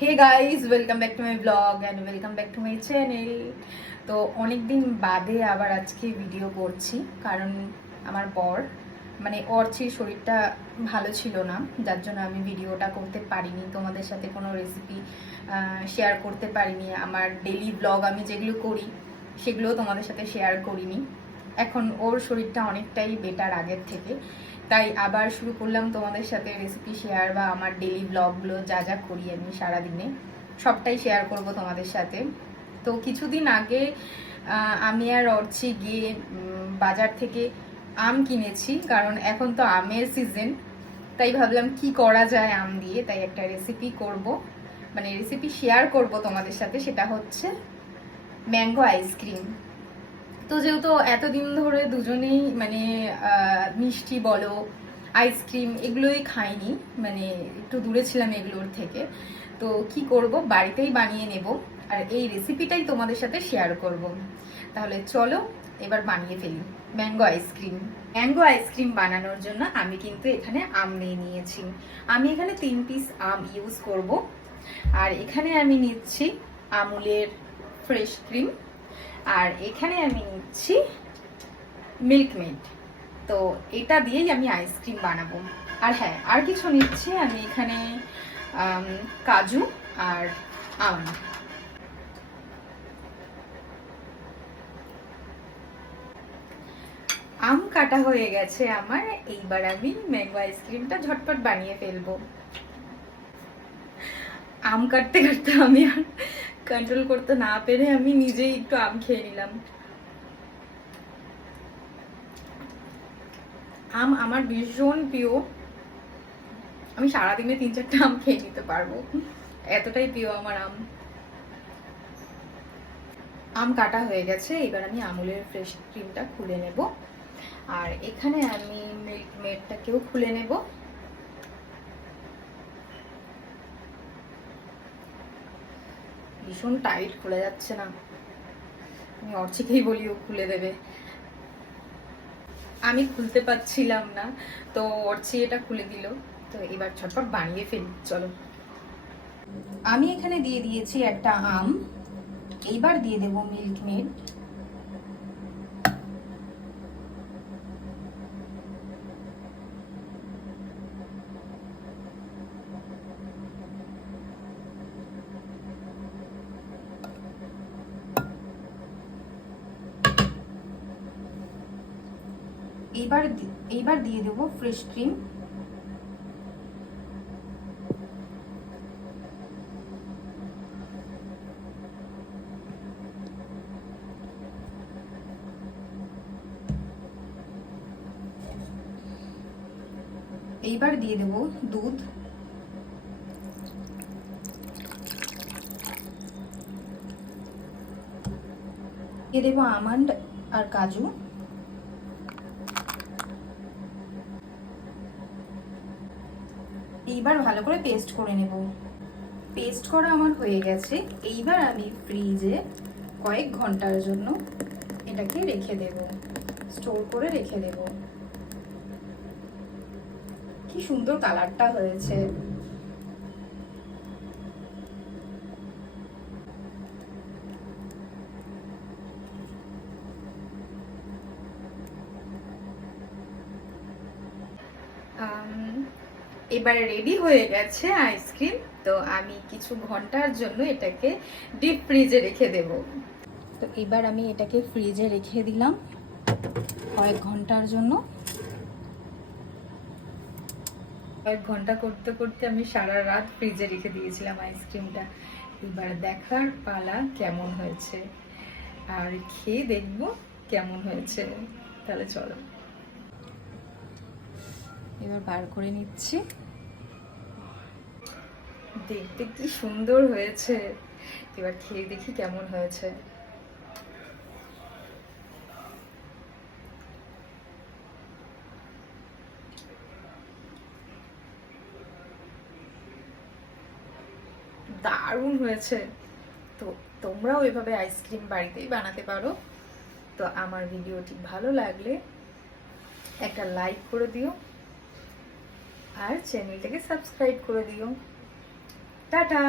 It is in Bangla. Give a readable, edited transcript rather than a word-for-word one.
Hey guys, welcome back to my blog and welcome back to my channel. তো অনেকদিন বাদে আবার আজকে ভিডিও করছি, কারণ আমার বর অর্চির শরীরটা ভালো ছিল না, যার জন্য আমি ভিডিওটা করতে পারিনি, তোমাদের সাথে কোনো রেসিপি শেয়ার করতে পারিনি। আমার ডেলি ব্লগ আমি যেগুলো করি সেগুলোও তোমাদের সাথে শেয়ার করিনি। এখন ওর শরীরটা অনেকটাই বেটার আগের থেকে, তাই আবার শুরু করলাম তোমাদের সাথে রেসিপি শেয়ার বা আমার ডেলি ব্লগগুলো যা যা করি আমি সারাদিনে সবটাই শেয়ার করব তোমাদের সাথে। তো কিছুদিন আগে আমি আর অর্চি গিয়ে বাজার থেকে আম কিনেছি, কারণ এখন তো আমের সিজন। তাই ভাবলাম কি করা যায় আম দিয়ে, তাই একটা রেসিপি করব, রেসিপি শেয়ার করব তোমাদের সাথে। সেটা হচ্ছে ম্যাঙ্গো আইসক্রিম। তো যেহেতু এতদিন ধরে দুজনেই মিষ্টি বলো, আইসক্রিম এগুলোই খাইনি, একটু দূরে ছিলাম এগুলোর থেকে। তো কি করব, বাড়িতেই বানিয়ে নেব, আর এই রেসিপিটাই তোমাদের সাথে শেয়ার করব। তাহলে চলো এবার বানিয়ে ফেলি ম্যাঙ্গো আইসক্রিম। ম্যাঙ্গো আইসক্রিম বানানোর জন্য আমি কিন্তু এখানে আম নিয়ে নিয়েছি। আমি এখানে 3 পিস আম ইউজ করব। আর এখানে আমি নিচ্ছি আমুলের ফ্রেশ ক্রিম, আর এখানে আমি নিচ্ছি মিল্কমেড। তো এটা দিয়েই আমি আইসক্রিম বানাবো। আর হ্যাঁ, আর কিছু নিচ্ছি আমি এখানে কাজু আর আমন্ড। আম কাটা হয়ে গেছে আমার, এইবার আমি ম্যাঙ্গো আইসক্রিমটা ঝটপট বানিয়ে ফেলবো। আম কাটতে কাটতে আমি আর কন্ট্রোল করতে না পেরে আমি নিজেই একটু আম খেয়ে নিলাম। আম আমার ভীষণ প্রিয়, আমি সারাদিনে 3-4টা আম খেয়ে নিতে পারবো, এতটাই প্রিয় আমার আম। আম কাটা হয়ে গেছে, এবার আমি আমুলের ফ্রেশ ক্রিমটা খুলে নেব, আর এখানে আমি মিল্ক মেডটাকেও খুলে নেব। ভীষণ টাইট খুলে যাচ্ছে না, আমি অর্চিকেই বলি ও খুলে দেবে, আমি খুলতে পারছিলাম না, তো অর্চি এটা খুলে দিল। তো এবার ঝটপট বানিয়ে ফেলি, চলো। আমি এখানে দিয়ে দিয়েছি একটা আম, এইবার দিয়ে দেব মিল্ক মেড। এইবার দিয়ে দেব ফ্রেশ ক্রিম। এইবার দিয়ে দেব দুধ। দিয়ে দেব আমন্ড আর কাজু। এইবার ভালো করে পেস্ট করে নেব। পেস্ট করা আমার হয়ে গেছে, এইবার আমি ফ্রিজে কয়েক ঘন্টার জন্য এটাকে রেখে দেব, স্টোর করে রেখে দেব। কি সুন্দর কালারটা হয়েছে। এবারে রেডি হয়ে গেছে আইসক্রিম। তো আমি কিছু ঘন্টার জন্য এটাকে ডিপ ফ্রিজে রেখে দেব। তো এবার আমি এটাকে ফ্রিজে রেখে দিলাম কয়েক ঘন্টার জন্য। কয়েক ঘন্টা করতে করতে আমি সারা রাত ফ্রিজে রেখে দিয়েছিলাম আইসক্রিমটা। এবার দেখার পালা কেমন হয়েছে, আর খেয়ে দেখবো কেমন হয়েছে। তাহলে চলো এবার বার করে নিচ্ছি। দেখতে কি সুন্দর হয়েছে, এবার খেয়ে দেখি কেমন হয়েছে। দারুণ হয়েছে। তো তোমরাও এভাবে আইসক্রিম বাড়িতেই বানাতে পারো। তো আমার ভিডিওটি ভালো লাগলে একটা লাইক করে দিও, আর চ্যানেলটাকে সাবস্ক্রাইব করে দিও। টাটা।